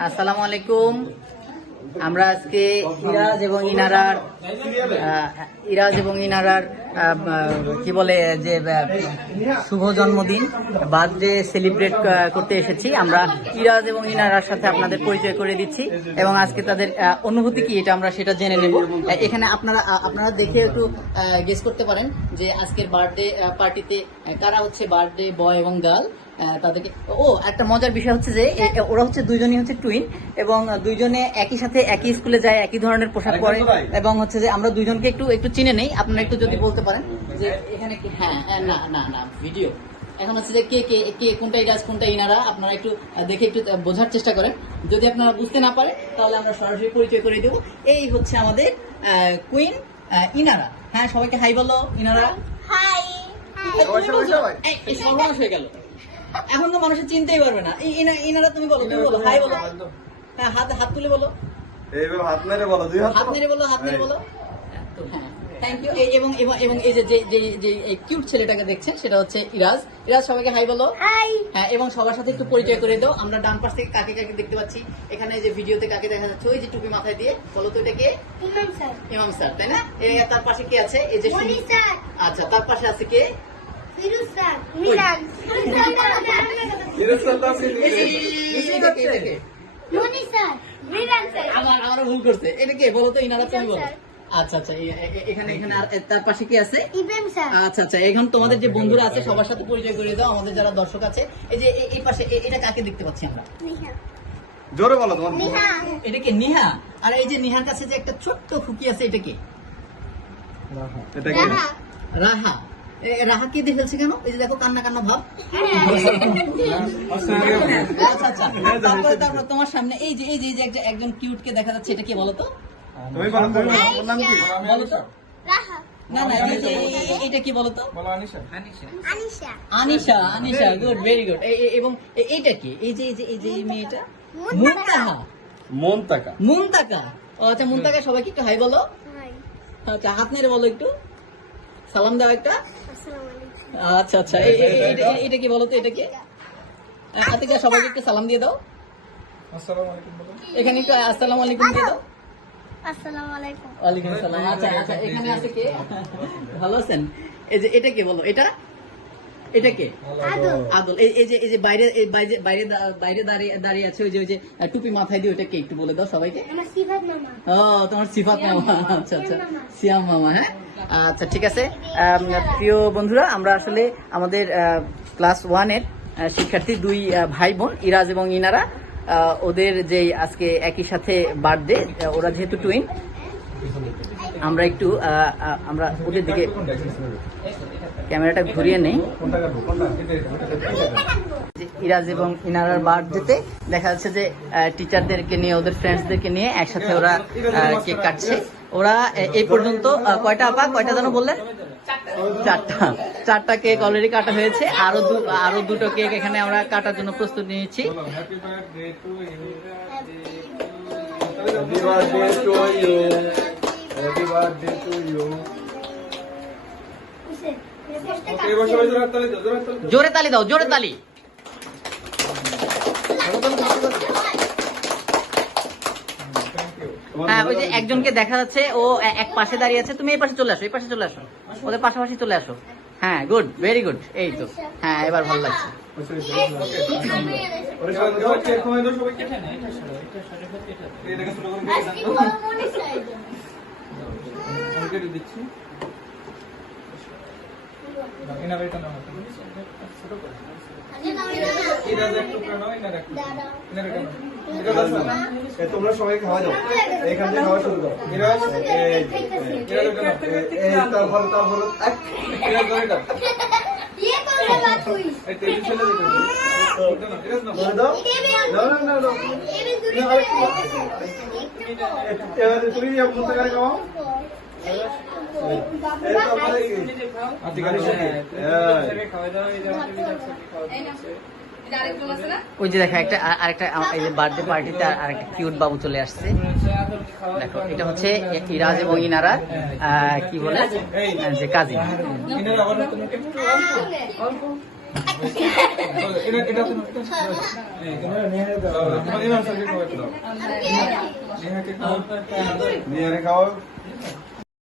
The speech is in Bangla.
আসসালামু আলাইকুম। আমরা আজকে ইরাজ এবং ইনারার কি বলে যে শুভ জন্মদিন বার্থডে সেলিব্রেট করতে এসেছি। আমরা ইরাজ এবং ইনারার সাথে আপনাদের পরিচয় করে দিচ্ছি এবং আজকে তাদের অনুভূতি কি এটা আমরা সেটা জেনে নেব। এখানে আপনারা দেখে একটু গেস করতে পারেন যে আজকের বার্থডে পার্টিতে কারা হচ্ছে বার্থডে বয় এবং গার্ল। তাদেরকে একটা মজার বিষয় হচ্ছে যে ওরা হচ্ছে দুইজনই হচ্ছে টুইন এবং দুইজনে একই সাথে একই স্কুলে যায়, একই ধরনের পোশাক পরে এবং হচ্ছে যে আমরা দুইজনকে একটু চিনে নেই। আপনারা একটু যদি বলতে পারেন যে এখানে না ভিডিও এখন হচ্ছে যে কে কে কে কোনটা ইরাজ কোনটা ইনারা, আপনারা একটু দেখে একটু বোঝার চেষ্টা করেন। যদি আপনারা বুঝতে না পারেন তাহলে আমরা সরাসরি পরিচয় করে দেবো। এই হচ্ছে আমাদের কুইন ইনারা। হ্যাঁ, সবাইকে হাই বলো। ইনারা হাই। সর্বনাশ হয়ে গেল, এখন তো মানুষের চিনতেই পারবে না। ইনারা তুমি বলো হাই বলো। হ্যাঁ, হাত তুলে বলো, হাত মেরে বলো, থ্যাংক ইউ। এবং এই যে কিউট ছেলেটাকে দেখছেন সেটা হচ্ছে ইরাজ। সবাইকে হাই বলো। হাই। হ্যাঁ, এবং সবার সাথে একটু পরিচয় করে দাও। আমরা ডান পাশ থেকে কাকে কাকে দেখতে পাচ্ছি, এখানে যে ভিডিওতে কাকে দেখা যাচ্ছে ওই যে টুপি মাথায় দিয়ে, বলো তো এটা কে? ইমাম স্যার, তাই না? তার পাশে কে আছে? এই যে আচ্ছা, তার পাশে আছে কে? আমারও ভুল করছে। এটা কে বলো তো? ইনারা তুমি বলো। আচ্ছা, এখানে তার পাশে কি আছে? আচ্ছা, এখন তোমাদের যে বন্ধুরা আছে সবার সাথে পরিচয় করে দাও, আমাদের যারা দর্শক আছে। এই যে এই পাশে এটা কাকে দেখতে পাচ্ছি আমরা? জোরে বলো তোমার। এটা কি? নিহা। আর এই যে নিহার কাছে যে একটা ছোট্ট খুকি আছে, এটা কি? রাহা। রাহা কে দিয়ে ফেলছে কেন? এই যে দেখো, কান্না ভাব। আচ্ছা, তারপর তোমার সামনে এই যে একজন কিউট কে দেখা যাচ্ছে, এটা কি বলো তো? না, এটা কি বলো তো? আনিশা। Good, very good. এবং এইটা কি? এই যে মেয়েটা মুনতাকা। আচ্ছা, মুনতাকা। সবাইকে একটু হাই বলো। আচ্ছা, হাত নেড়ে বলো, একটু সালাম দাও একটা। আচ্ছা, এটা কি বলো তো? এটা কি? আচ্ছা, সবাইকে একটু সালাম দিয়ে দাও। এখানে একটু আসসালামু আলাইকুম দিয়ে দাও। ওয়ালাইকুম আসসালাম। আচ্ছা, এখানে আছে কে? ভালো আছেন? এই যে এটা কে বলো? এটা কে? আদল। এই যে বাইরে দাঁড়িয়ে আছে, ওই যে টুপি মাথায় দিয়ে, ওটা কে? একটু বলে দাও সবাইকে। তোমার সিফাত মামা। আচ্ছা, সিয়াম মামা। হ্যাঁ, আচ্ছা, ঠিক আছে। প্রিয় বন্ধুরা, আমরা আসলে আমাদের ক্লাস 1-এর শিক্ষার্থী, দুই ভাই বোন ইরাজ এবং ইনারা, ওদের যে আজকে একই সাথে বার্থডে, ওরা যেহেতু টুইন, আমরা ওদের দিকে ক্যামেরাটা ঘুরিয়ে নেই। ইরাজ এবং ইনারার বার্থডেতে দেখা যাচ্ছে যে টিচারদেরকে নিয়ে, ওদের ফ্রেন্ডসদেরকে নিয়ে একসাথে ওরা কেক কাটছে। ওরা এই পর্যন্ত কয়টা যেন বললেন? চারটা কেক অলরেডি কাটা হয়েছে। আরো দুটো কেক এখানে আমরা কাটার জন্য প্রস্তুতি নিচ্ছি। জোরে তালি দাও, জোরে তালি। হ্যাঁ, ওই যে একজনকে দেখা যাচ্ছে, ও এক পাশে দাঁড়িয়ে আছে। তুমি এই পাশে চলে আসো, ওদের পাশাপাশি চলে আসো। হ্যাঁ, গুড, ভেরি গুড। এই তো, হ্যাঁ, এবার ভালো লাগছে। তোমরা সবাই খাওয়া যাও, এখান থেকে খাওয়া শুরু করো। তুমি মুস্তাকারে খাওয়াও। ওই যে দেখো, আরেকটা এই যে বার্থডে পার্টিতে আরেকটা কিউট বাবু চলে আসছে। দেখো, এটা হচ্ছে ইরাজ এবং ইনারা কি বলে যে কাজিন। নিয়ে খাওয়াও